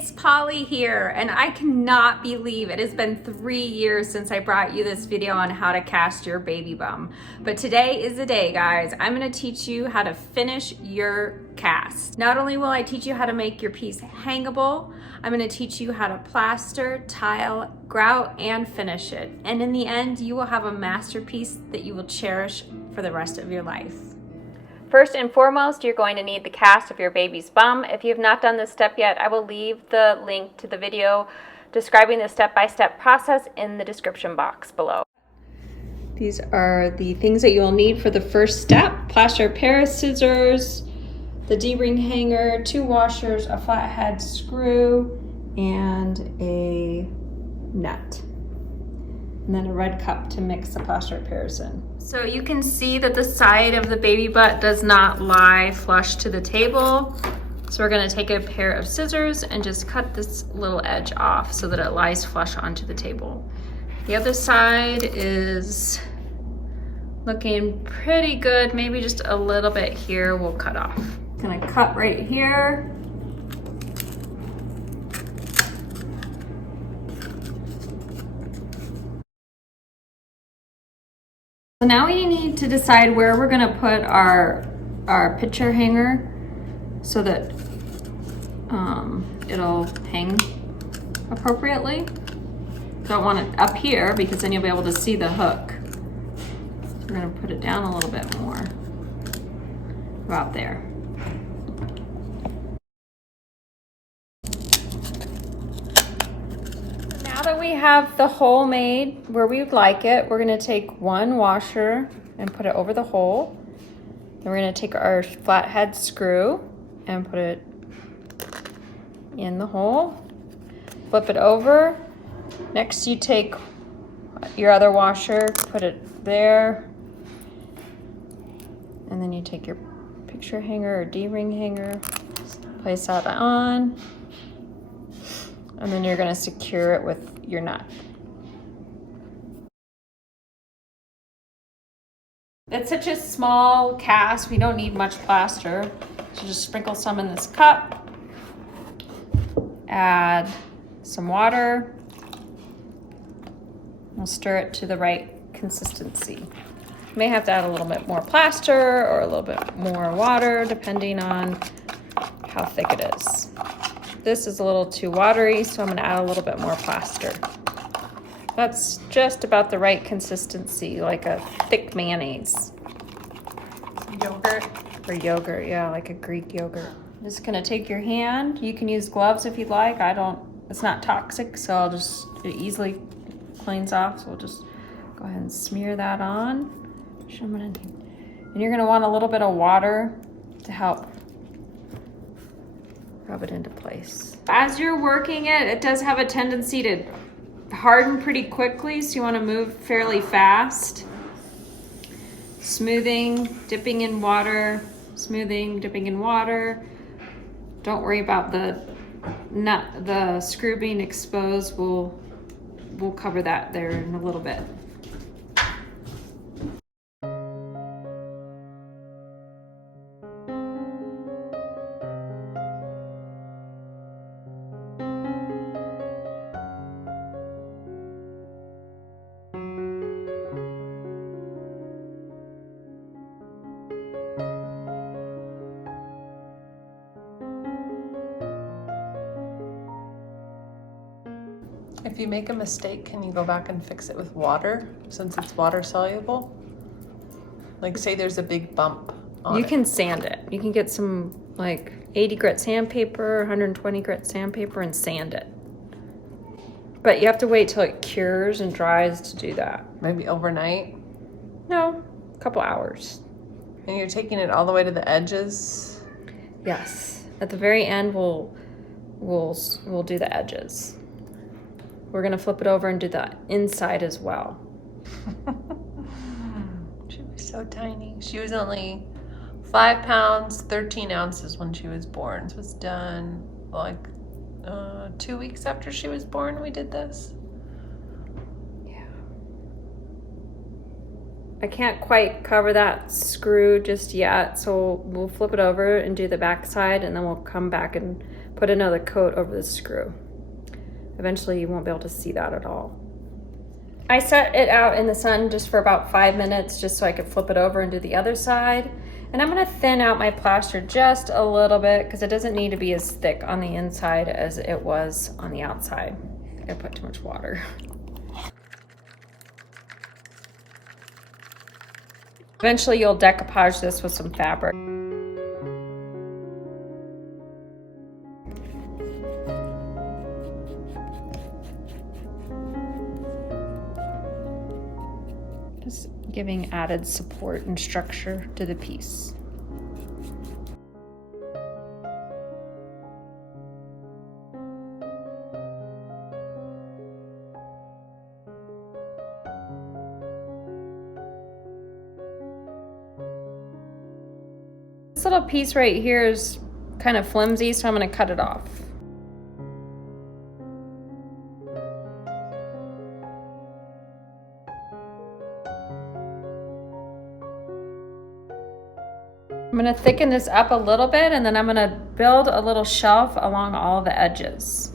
it's Polly here, and I cannot believe it has been 3 years since I brought you this video on how to cast your baby bum. But today is the day, guys. I'm gonna teach you how to finish your cast. Not only will I teach you how to make your piece hangable, I'm gonna teach you how to plaster, tile, grout, and finish it. And in the end, you will have a masterpiece that you will cherish for the rest of your life. First and foremost, you're going to need the cast of your baby's bum. If you have not done this step yet, I will leave the link to the video describing the step-by-step process in the description box below. These are the things that you will need for the first step: plaster pair of scissors, the D-ring hanger, 2 washers, a flathead screw, and a nut. And then a red cup to mix the plaster pairs in. So you can see that the side of the baby butt does not lie flush to the table. So we're gonna take a pair of scissors and just cut this little edge off so that it lies flush onto the table. The other side is looking pretty good. Maybe just a little bit here we'll cut off. Gonna cut right here. So now we need to decide where we're gonna put our picture hanger so that it'll hang appropriately. Don't want it up here because then you'll be able to see the hook. So we're gonna put it down a little bit more, about there. Now that we have the hole made where we would like it, we're gonna take 1 washer and put it over the hole. Then we're gonna take our flathead screw and put it in the hole. Flip it over. Next you take your other washer, put it there. And then you take your picture hanger or D-ring hanger, place that on. And then you're gonna secure it with your nut. It's such a small cast, we don't need much plaster. So just sprinkle some in this cup. Add some water. We'll stir it to the right consistency. You may have to add a little bit more plaster or a little bit more water depending on how thick it is. This is a little too watery, so I'm gonna add a little bit more plaster. That's just about the right consistency, like a thick mayonnaise. Yogurt? Or yogurt, yeah, like a Greek yogurt. I'm just gonna take your hand. You can use gloves if you'd like. It's not toxic, so it easily cleans off. So we'll just go ahead and smear that on. And you're gonna want a little bit of water to help rub it into place. As you're working it, it does have a tendency to harden pretty quickly, so you want to move fairly fast. Smoothing, dipping in water, smoothing, dipping in water. Don't worry about the screw being exposed. We'll cover that there in a little bit. If you make a mistake, can you go back and fix it with water since it's water soluble? Like say there's a big bump on it. You can sand it. You can get some like 80 grit sandpaper, 120 grit sandpaper and sand it. But you have to wait till it cures and dries to do that. Maybe overnight? No, a couple hours. And you're taking it all the way to the edges? Yes. At the very end, we'll do the edges. We're gonna flip it over and do the inside as well. She was so tiny. She was only 5 pounds, 13 ounces when she was born. This was done like 2 weeks after she was born we did this. Yeah. I can't quite cover that screw just yet, so we'll flip it over and do the back side, and then we'll come back and put another coat over the screw. Eventually you won't be able to see that at all. I set it out in the sun just for about 5 minutes just so I could flip it over and do the other side. And I'm gonna thin out my plaster just a little bit because it doesn't need to be as thick on the inside as it was on the outside. I put too much water. Eventually you'll decoupage this with some fabric. Just giving added support and structure to the piece. This little piece right here is kind of flimsy, so I'm going to cut it off. I'm going to thicken this up a little bit, and then I'm going to build a little shelf along all the edges.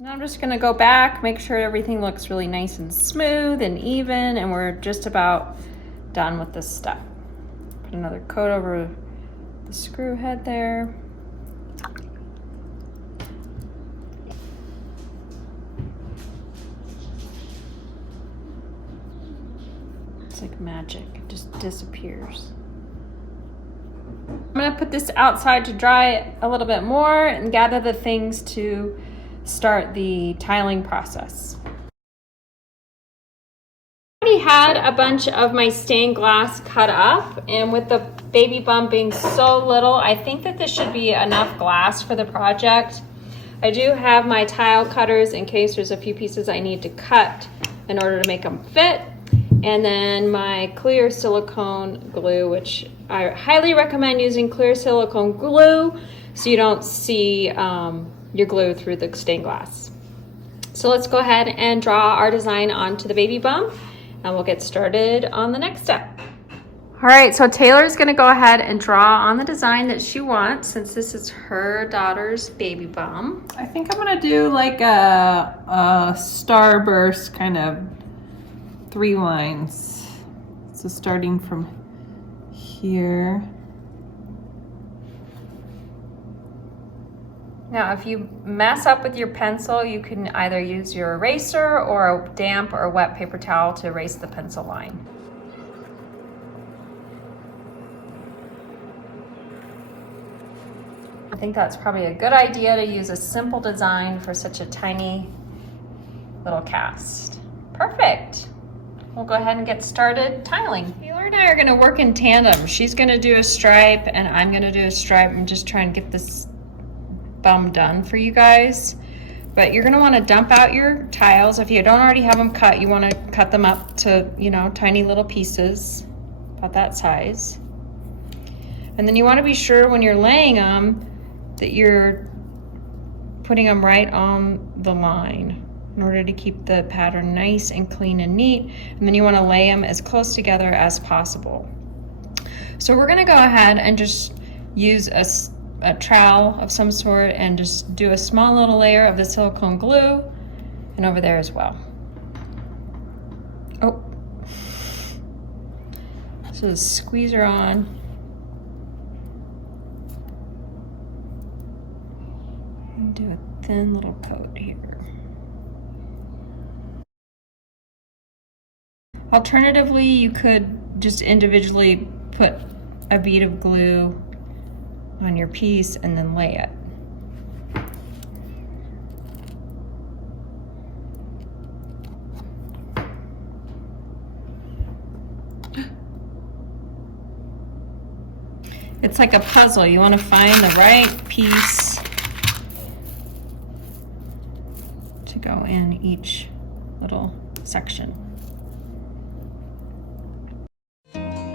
Now I'm just going to go back, make sure everything looks really nice and smooth and even, and we're just about done with this step. Put another coat over the screw head there. It's like magic, it just disappears. I'm gonna put this outside to dry a little bit more and gather the things to start the tiling process. I already had a bunch of my stained glass cut up, and with the baby bum being so little, I think that this should be enough glass for the project. I do have my tile cutters in case there's a few pieces I need to cut in order to make them fit. And then my clear silicone glue, which I highly recommend using clear silicone glue so you don't see your glue through the stained glass. So let's go ahead and draw our design onto the baby bum, and we'll get started on the next step. All right, so Taylor's gonna go ahead and draw on the design that she wants since this is her daughter's baby bum. I think I'm gonna do like a starburst kind of 3 lines. So starting from here. Now, if you mess up with your pencil, you can either use your eraser or a damp or wet paper towel to erase the pencil line. I think that's probably a good idea to use a simple design for such a tiny little cast. Perfect. We'll go ahead and get started tiling. Taylor and I are gonna work in tandem. She's gonna do a stripe and I'm gonna do a stripe and just try and get this bum done for you guys. But you're gonna wanna dump out your tiles. If you don't already have them cut, you wanna cut them up to, you know, tiny little pieces, about that size. And then you wanna be sure when you're laying them that you're putting them right on the line in order to keep the pattern nice and clean and neat. And then you wanna lay them as close together as possible. So we're gonna go ahead and just use a trowel of some sort and just do a small little layer of the silicone glue, and over there as well. Oh, so the squeezer on. And do a thin little coat here. Alternatively, you could just individually put a bead of glue on your piece and then lay it. It's like a puzzle. You want to find the right piece to go in each little section. I'm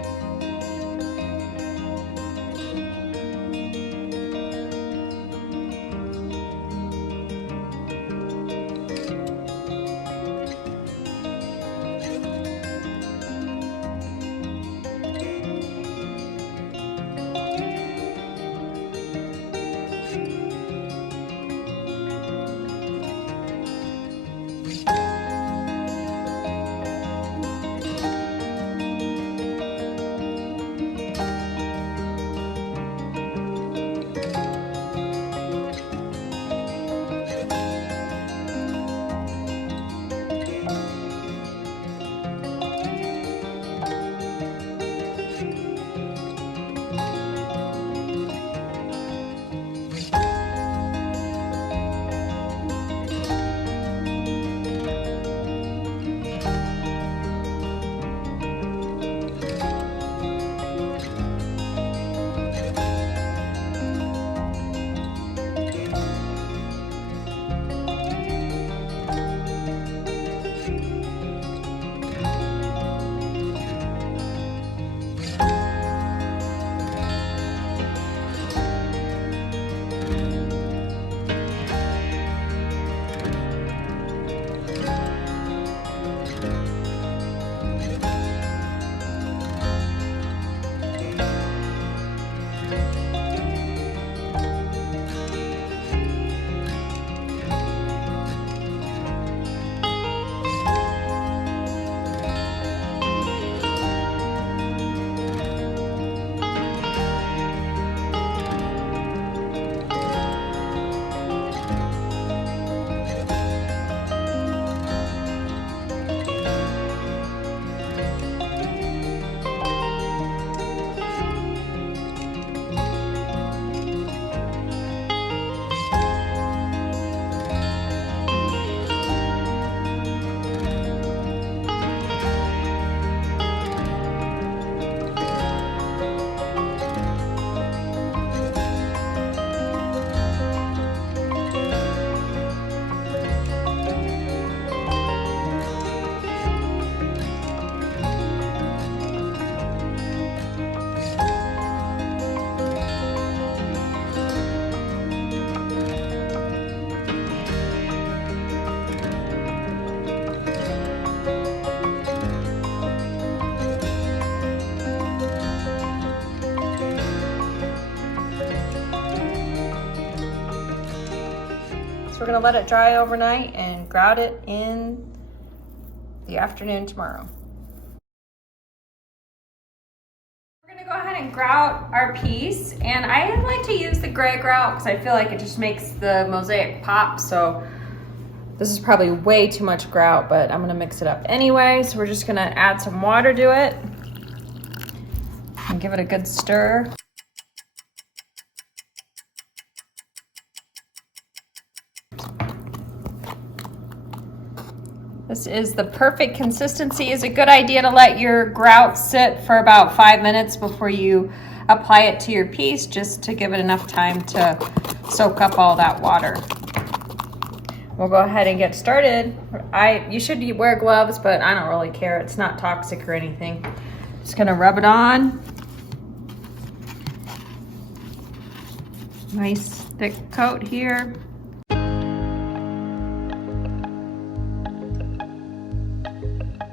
gonna let it dry overnight and grout it in the afternoon tomorrow. We're gonna go ahead and grout our piece, and I like to use the gray grout because I feel like it just makes the mosaic pop. So this is probably way too much grout, but I'm gonna mix it up anyway. So we're just gonna add some water to it and give it a good stir. This is the perfect consistency. It's a good idea to let your grout sit for about 5 minutes before you apply it to your piece, just to give it enough time to soak up all that water. We'll go ahead and get started. You should wear gloves, but I don't really care. It's not toxic or anything. Just gonna rub it on. Nice thick coat here.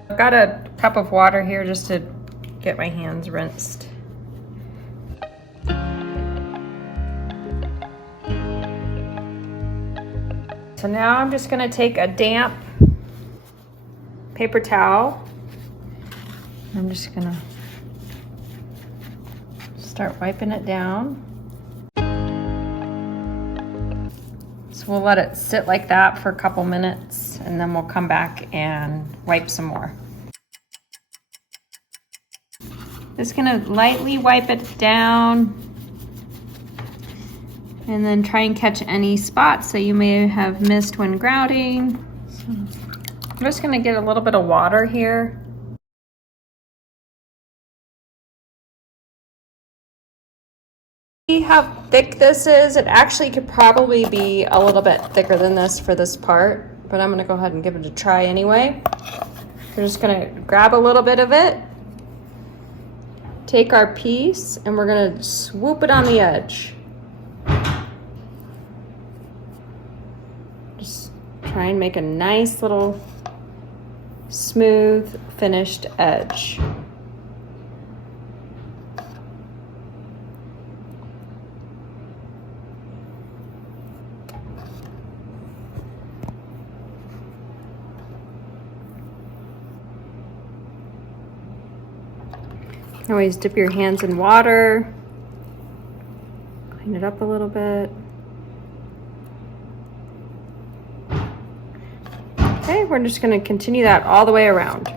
I've got a cup of water here just to get my hands rinsed. So now I'm just gonna take a damp paper towel. I'm just gonna start wiping it down. So we'll let it sit like that for a couple minutes, and then we'll come back and wipe some more. Just gonna lightly wipe it down and then try and catch any spots that you may have missed when grouting. So I'm just gonna get a little bit of water here. See how thick this is? It actually could probably be a little bit thicker than this for this part, but I'm gonna go ahead and give it a try anyway. We're just gonna grab a little bit of it, take our piece, and we're gonna swoop it on the edge. Just try and make a nice little smooth finished edge. Always dip your hands in water, clean it up a little bit. Okay, we're just going to continue that all the way around.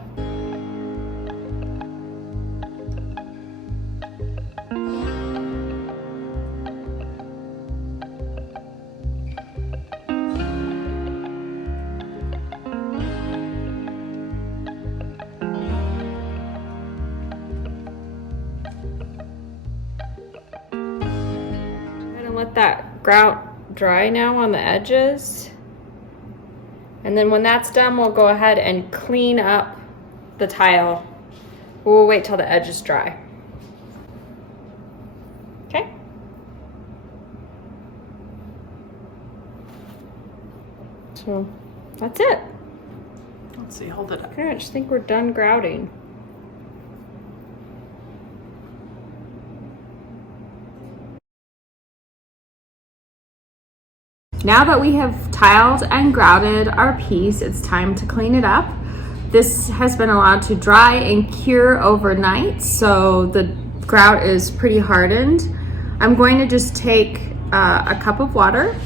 Let that grout dry now on the edges, and then when that's done, we'll go ahead and clean up the tile. We'll wait till the edge is dry. Okay. So that's it. Let's see, hold it up. Okay, I just think we're done grouting. Now that we have tiled and grouted our piece, it's time to clean it up. This has been allowed to dry and cure overnight, so the grout is pretty hardened. I'm going to just take a cup of water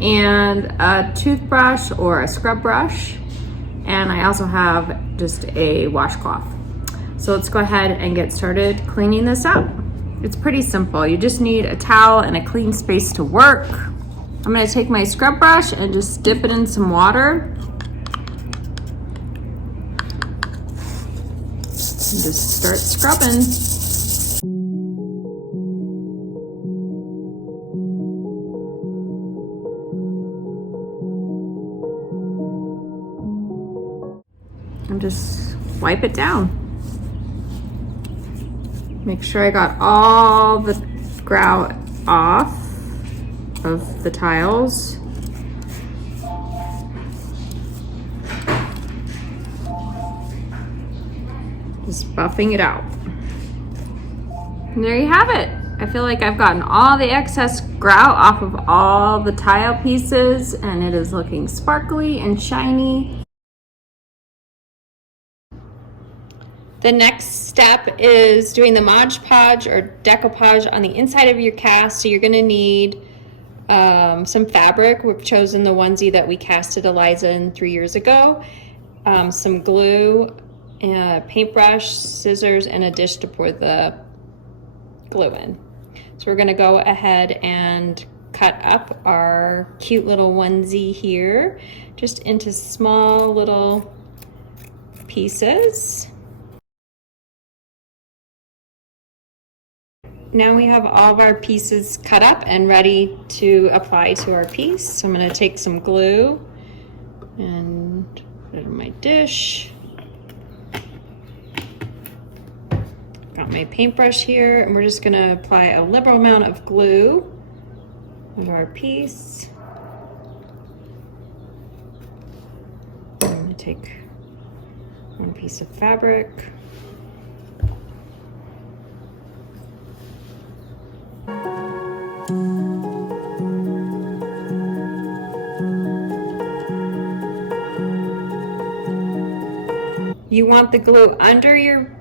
and a toothbrush or a scrub brush, and I also have just a washcloth. So let's go ahead and get started cleaning this up. It's pretty simple. You just need a towel and a clean space to work. I'm gonna take my scrub brush and just dip it in some water. And just start scrubbing. And just wipe it down. Make sure I got all the grout off of the tiles. Just buffing it out. And there you have it. I feel like I've gotten all the excess grout off of all the tile pieces, and it is looking sparkly and shiny. The next step is doing the Modge Podge or decoupage on the inside of your cast. So you're going to need some fabric. We've chosen the onesie that we casted Eliza in 3 years ago. Some glue, a paintbrush, scissors, and a dish to pour the glue in. So we're going to go ahead and cut up our cute little onesie here just into small little pieces. Now we have all of our pieces cut up and ready to apply to our piece. So I'm going to take some glue and put it in my dish. Got my paintbrush here, and we're just going to apply a liberal amount of glue onto our piece. I'm going to take one piece of fabric. You want the glue under your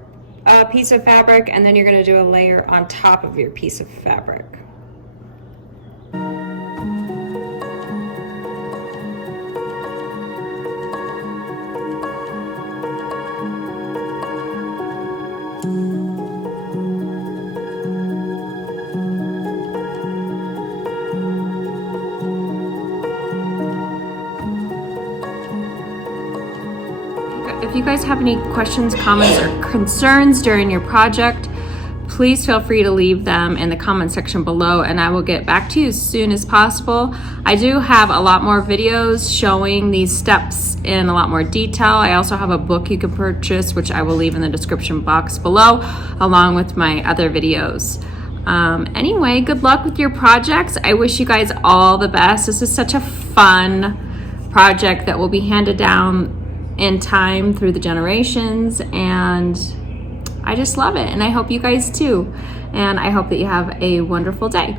piece of fabric, and then you're going to do a layer on top of your piece of fabric. If you guys have any questions, comments, or concerns during your project, please feel free to leave them in the comment section below, and I will get back to you as soon as possible. I do have a lot more videos showing these steps in a lot more detail. I also have a book you can purchase, which I will leave in the description box below, along with my other videos. Anyway, good luck with your projects. I wish you guys all the best. This is such a fun project that will be handed down in time through the generations, and I just love it, and I hope you guys too, and I hope that you have a wonderful day.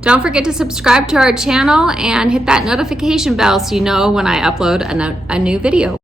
Don't forget to subscribe to our channel and hit that notification bell so you know when I upload a new video.